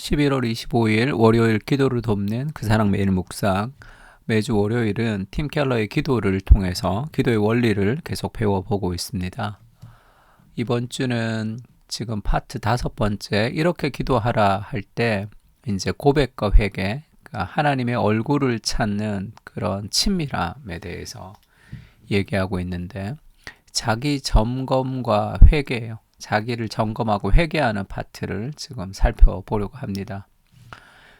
11월 25일 월요일 기도를 돕는 그 사랑 매일 묵상. 매주 월요일은 팀 켈러의 기도를 통해서 기도의 원리를 계속 배워보고 있습니다. 이번 주는 지금 파트 5번째, 이렇게 기도하라 할 때 이제 고백과 회개, 그러니까 하나님의 얼굴을 찾는 그런 친밀함에 대해서 얘기하고 있는데, 자기 점검과 회개예요. 자기를 점검하고 회개하는 파트를 지금 살펴보려고 합니다.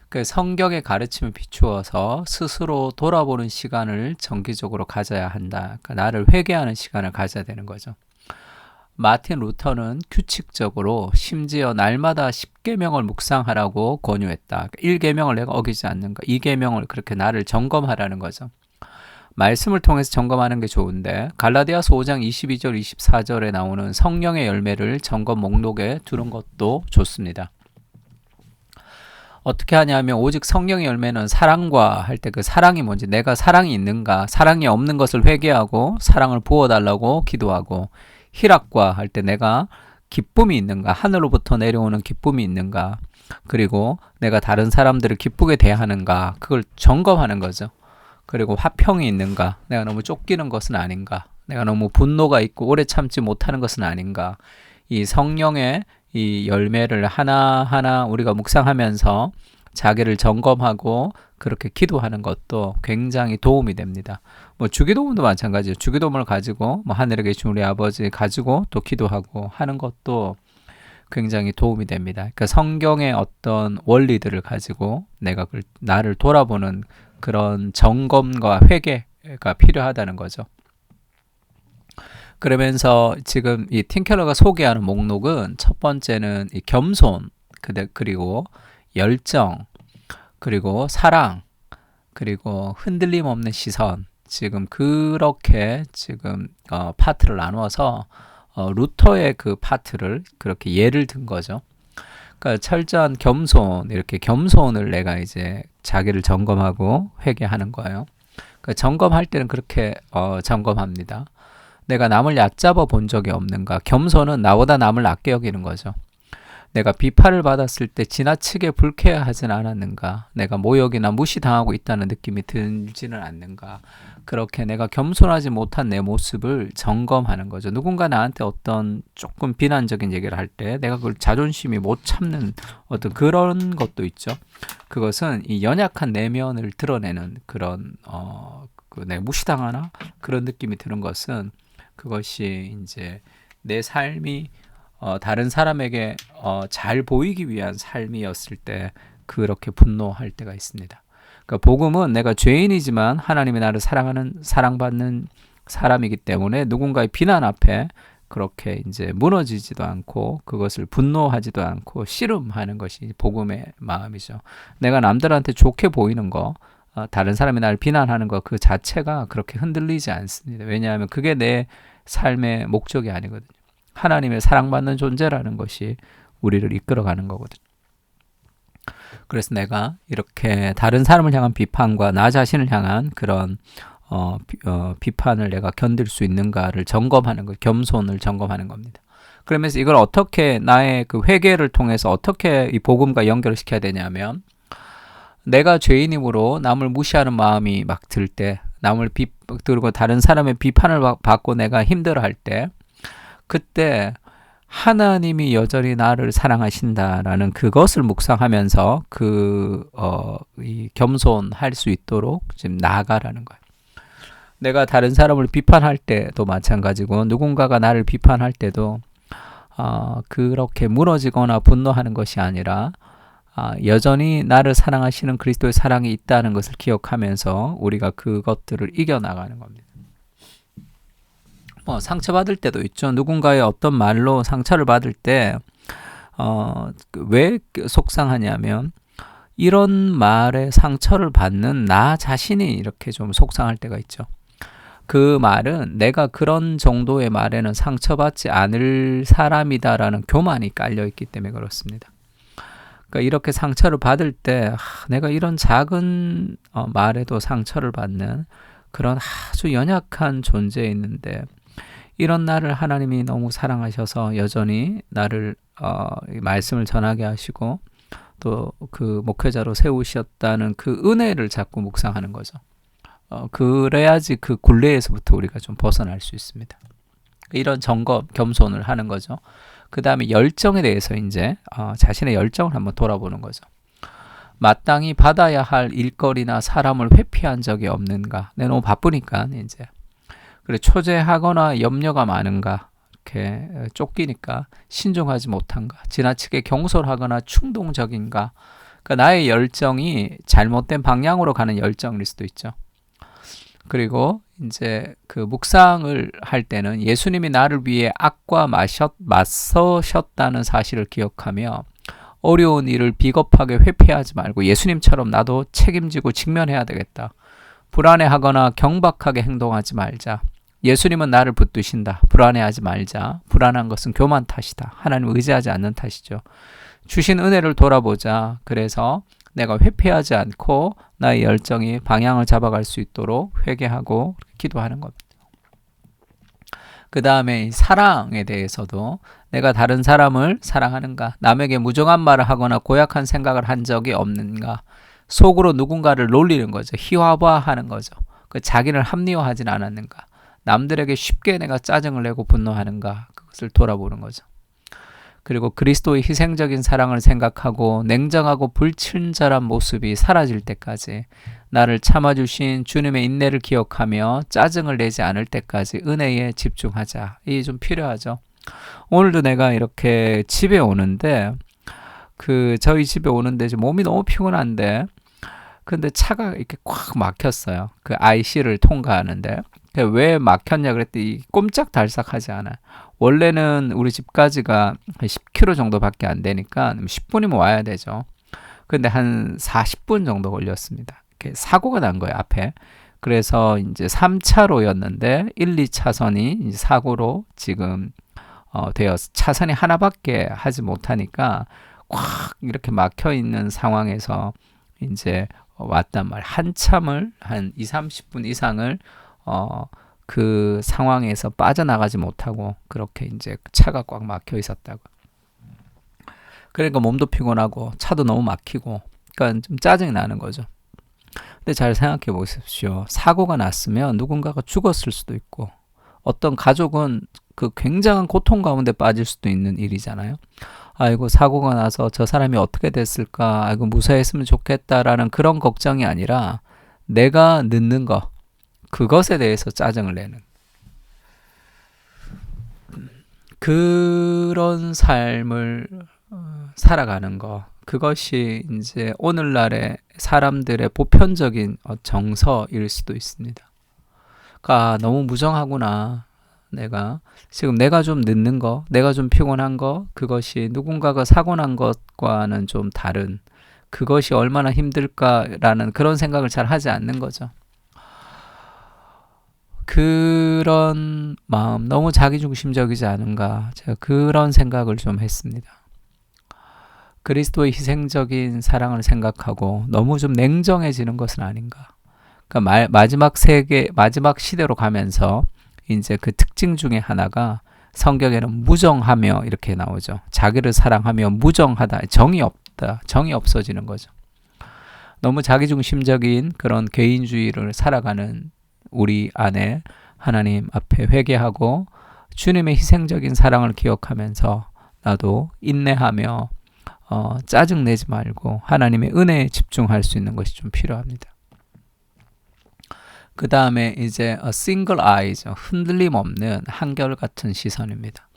그 성경의 가르침을 비추어서 스스로 돌아보는 시간을 정기적으로 가져야 한다. 그러니까 나를 회개하는 시간을 가져야 되는 거죠. 마틴 루터는 규칙적으로 심지어 날마다 10계명을 묵상하라고 권유했다. 1계명을 내가 어기지 않는가, 2계명을 그렇게 나를 점검하라는 거죠. 말씀을 통해서 점검하는 게 좋은데, 갈라디아서 5장 22절 24절에 나오는 성령의 열매를 점검 목록에 두는 것도 좋습니다. 어떻게 하냐면, 오직 성령의 열매는 사랑과 할 때 그 사랑이 뭔지, 내가 사랑이 있는가, 사랑이 없는 것을 회개하고 사랑을 부어달라고 기도하고, 희락과 할 때 내가 기쁨이 있는가, 하늘로부터 내려오는 기쁨이 있는가, 그리고 내가 다른 사람들을 기쁘게 대하는가, 그걸 점검하는 거죠. 그리고 화평이 있는가, 내가 너무 쫓기는 것은 아닌가, 내가 너무 분노가 있고 오래 참지 못하는 것은 아닌가. 이 성령의 이 열매를 하나하나 우리가 묵상하면서 자기를 점검하고 그렇게 기도하는 것도 굉장히 도움이 됩니다. 주기도문도 마찬가지예요. 주기도문을 가지고 하늘에 계신 우리 아버지 가지고 또 기도하고 하는 것도 굉장히 도움이 됩니다. 그러니까 성경의 어떤 원리들을 가지고 내가 나를 돌아보는 그런 점검과 회개가 필요하다는 거죠. 그러면서 지금 이 팀켈러가 소개하는 목록은, 첫 번째는 이 겸손, 그리고 열정, 그리고 사랑, 그리고 흔들림 없는 시선, 지금 그렇게 지금 파트를 나누어서 루터의 그 파트를 그렇게 예를 든 거죠. 그러니까 철저한 겸손, 이렇게 겸손을 내가 이제 자기를 점검하고 회개하는 거예요. 그러니까 점검할 때는 그렇게 점검합니다. 내가 남을 얕잡아 본 적이 없는가. 겸손은 나보다 남을 낮게 여기는 거죠. 내가 비판을 받았을 때 지나치게 불쾌하진 않았는가. 내가 모욕이나 무시당하고 있다는 느낌이 들지는 않는가. 그렇게 내가 겸손하지 못한 내 모습을 점검하는 거죠. 누군가 나한테 어떤 조금 비난적인 얘기를 할 때 내가 그걸 자존심이 못 참는 어떤 그런 것도 있죠. 그것은 이 연약한 내면을 드러내는 그런 내 무시당하나 그런 느낌이 드는 것은, 그것이 이제 내 삶이 다른 사람에게 잘 보이기 위한 삶이었을 때 그렇게 분노할 때가 있습니다. 그러니까 복음은 내가 죄인이지만 하나님이 나를 사랑받는 사람이기 때문에 누군가의 비난 앞에 그렇게 이제 무너지지도 않고 그것을 분노하지도 않고 씨름하는 것이 복음의 마음이죠. 내가 남들한테 좋게 보이는 거, 다른 사람이 나를 비난하는 것 그 자체가 그렇게 흔들리지 않습니다. 왜냐하면 그게 내 삶의 목적이 아니거든요. 하나님의 사랑받는 존재라는 것이 우리를 이끌어가는 거거든요. 그래서 내가 이렇게 다른 사람을 향한 비판과 나 자신을 향한 그런 비판을 내가 견딜 수 있는가를 점검하는 것, 겸손을 점검하는 겁니다. 그러면서 이걸 어떻게 나의 그 회개를 통해서 어떻게 이 복음과 연결을 시켜야 되냐면, 내가 죄인이므로 남을 무시하는 마음이 막 들 때, 그리고 다른 사람의 비판을 받고 내가 힘들어할 때, 그때 하나님이 여전히 나를 사랑하신다라는 그것을 묵상하면서 이 겸손할 수 있도록 지금 나아가라는 거예요. 내가 다른 사람을 비판할 때도 마찬가지고, 누군가가 나를 비판할 때도 그렇게 무너지거나 분노하는 것이 아니라 여전히 나를 사랑하시는 그리스도의 사랑이 있다는 것을 기억하면서 우리가 그것들을 이겨나가는 겁니다. 상처받을 때도 있죠. 누군가의 어떤 말로 상처를 받을 때 왜 속상하냐면, 이런 말에 상처를 받는 나 자신이 이렇게 좀 속상할 때가 있죠. 그 말은 내가 그런 정도의 말에는 상처받지 않을 사람이다라는 교만이 깔려있기 때문에 그렇습니다. 그러니까 이렇게 상처를 받을 때 내가 이런 작은 말에도 상처를 받는 그런 아주 연약한 존재에 있는데, 이런 나를 하나님이 너무 사랑하셔서 여전히 나를 말씀을 전하게 하시고 또 그 목회자로 세우셨다는 그 은혜를 자꾸 묵상하는 거죠. 그래야지 그 굴레에서부터 우리가 좀 벗어날 수 있습니다. 이런 점검, 겸손을 하는 거죠. 그 다음에 열정에 대해서 이제 자신의 열정을 한번 돌아보는 거죠. 마땅히 받아야 할 일거리나 사람을 회피한 적이 없는가? 내가 너무 바쁘니까 이제 그래 초재하거나 염려가 많은가? 이렇게 쫓기니까 신중하지 못한가? 지나치게 경솔하거나 충동적인가? 그러니까 나의 열정이 잘못된 방향으로 가는 열정일 수도 있죠. 그리고 이제 그 묵상을 할 때는 예수님이 나를 위해 악과 맞서셨다는 사실을 기억하며 어려운 일을 비겁하게 회피하지 말고 예수님처럼 나도 책임지고 직면해야 되겠다. 불안해하거나 경박하게 행동하지 말자. 예수님은 나를 붙드신다. 불안해하지 말자. 불안한 것은 교만 탓이다. 하나님을 의지하지 않는 탓이죠. 주신 은혜를 돌아보자. 그래서 내가 회피하지 않고 나의 열정이 방향을 잡아갈 수 있도록 회개하고 기도하는 겁니다. 그 다음에 사랑에 대해서도 내가 다른 사람을 사랑하는가? 남에게 무정한 말을 하거나 고약한 생각을 한 적이 없는가? 속으로 누군가를 놀리는 거죠. 희화화하는 거죠. 자기를 합리화하진 않았는가? 남들에게 쉽게 내가 짜증을 내고 분노하는가? 그것을 돌아보는 거죠. 그리고 그리스도의 희생적인 사랑을 생각하고 냉정하고 불친절한 모습이 사라질 때까지 나를 참아주신 주님의 인내를 기억하며 짜증을 내지 않을 때까지 은혜에 집중하자. 이게 좀 필요하죠. 오늘도 내가 이렇게 집에 오는데 저희 집에 오는데 몸이 너무 피곤한데 근데 차가 이렇게 꽉 막혔어요. 그 IC를 통과하는데 왜 막혔냐 그랬더니 꼼짝달싹하지 않아요. 원래는 우리 집까지가 10km 정도밖에 안 되니까 10분이면 와야 되죠. 근데 한 40분 정도 걸렸습니다. 사고가 난 거예요, 앞에. 그래서 이제 3차로였는데 1, 2차선이 이제 사고로 지금 되어서 차선이 하나밖에 하지 못하니까 꽉 이렇게 막혀 있는 상황에서 이제 왔단 말이에요. 한참을 한 2, 30분 이상을 그 상황에서 빠져나가지 못하고 그렇게 이제 차가 꽉 막혀 있었다고. 그러니까 몸도 피곤하고 차도 너무 막히고 그러니까 좀 짜증이 나는 거죠. 근데 잘 생각해 보십시오. 사고가 났으면 누군가가 죽었을 수도 있고 어떤 가족은 그 굉장한 고통 가운데 빠질 수도 있는 일이잖아요. 아이고 사고가 나서 저 사람이 어떻게 됐을까? 아이고 무사했으면 좋겠다라는 그런 걱정이 아니라 내가 늦는 거 그것에 대해서 짜증을 내는 그런 삶을 살아가는 거 그것이 이제 오늘날의 사람들의 보편적인 정서일 수도 있습니다. 그러니까 너무 무정하구나. 내가 좀 늦는 거, 내가 좀 피곤한 거, 그것이 누군가가 사고 난 것과는 좀 다른 그것이 얼마나 힘들까라는 그런 생각을 잘 하지 않는 거죠. 그런 마음, 너무 자기중심적이지 않은가 제가 그런 생각을 좀 했습니다. 그리스도의 희생적인 사랑을 생각하고 너무 좀 냉정해지는 것은 아닌가. 그러니까 마지막 시대로 가면서 이제 그 특징 중에 하나가 성경에는 무정하며 이렇게 나오죠. 자기를 사랑하며 무정하다. 정이 없다. 정이 없어지는 거죠. 너무 자기중심적인 그런 개인주의를 살아가는 우리 안에 하나님 앞에 회개하고 주님의 희생적인 사랑을 기억하면서 나도 인내하며 짜증내지 말고 하나님의 은혜에 집중할 수 있는 것이 좀 필요합니다. 그 다음에 이제 single eye죠. 흔들림 없는 한결같은 시선입니다.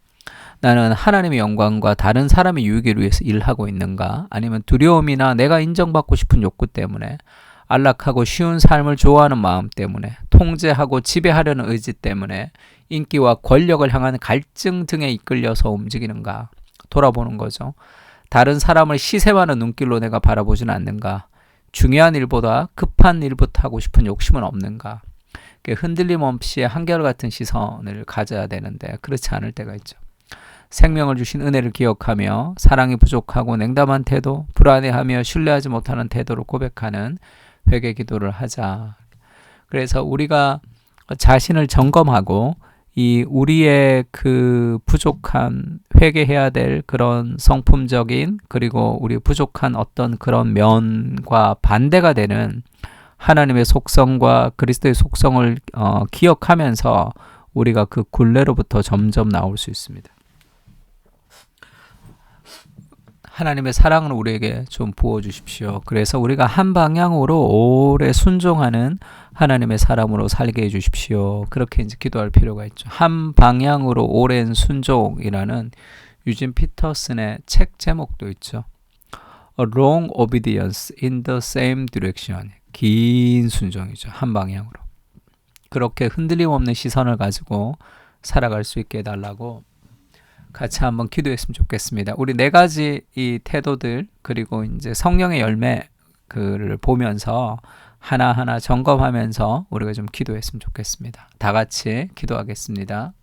나는 하나님의 영광과 다른 사람의 유익을 위해서 일하고 있는가? 아니면 두려움이나 내가 인정받고 싶은 욕구 때문에 안락하고 쉬운 삶을 좋아하는 마음 때문에 통제하고 지배하려는 의지 때문에 인기와 권력을 향한 갈증 등에 이끌려서 움직이는가? 돌아보는 거죠. 다른 사람을 시샘하는 눈길로 내가 바라보지는 않는가? 중요한 일보다 급한 일부터 하고 싶은 욕심은 없는가? 흔들림 없이 한결같은 시선을 가져야 되는데 그렇지 않을 때가 있죠. 생명을 주신 은혜를 기억하며 사랑이 부족하고 냉담한 태도, 불안해하며 신뢰하지 못하는 태도를 고백하는 회개 기도를 하자. 그래서 우리가 자신을 점검하고 이 우리의 그 부족한 회개해야 될 그런 성품적인 그리고 우리 부족한 어떤 그런 면과 반대가 되는 하나님의 속성과 그리스도의 속성을 기억하면서 우리가 그 굴레로부터 점점 나올 수 있습니다. 하나님의 사랑을 우리에게 좀 부어주십시오. 그래서 우리가 한 방향으로 오래 순종하는 하나님의 사람으로 살게 해주십시오. 그렇게 이제 기도할 필요가 있죠. 한 방향으로 오랜 순종이라는 유진 피터슨의 책 제목도 있죠. A long obedience in the same direction. 긴 순종이죠. 한 방향으로. 그렇게 흔들림 없는 시선을 가지고 살아갈 수 있게 해달라고 같이 한번 기도했으면 좋겠습니다. 우리 네 가지 이 태도들 그리고 이제 성령의 열매 그를 보면서 하나하나 점검하면서 우리가 좀 기도했으면 좋겠습니다. 다 같이 기도하겠습니다.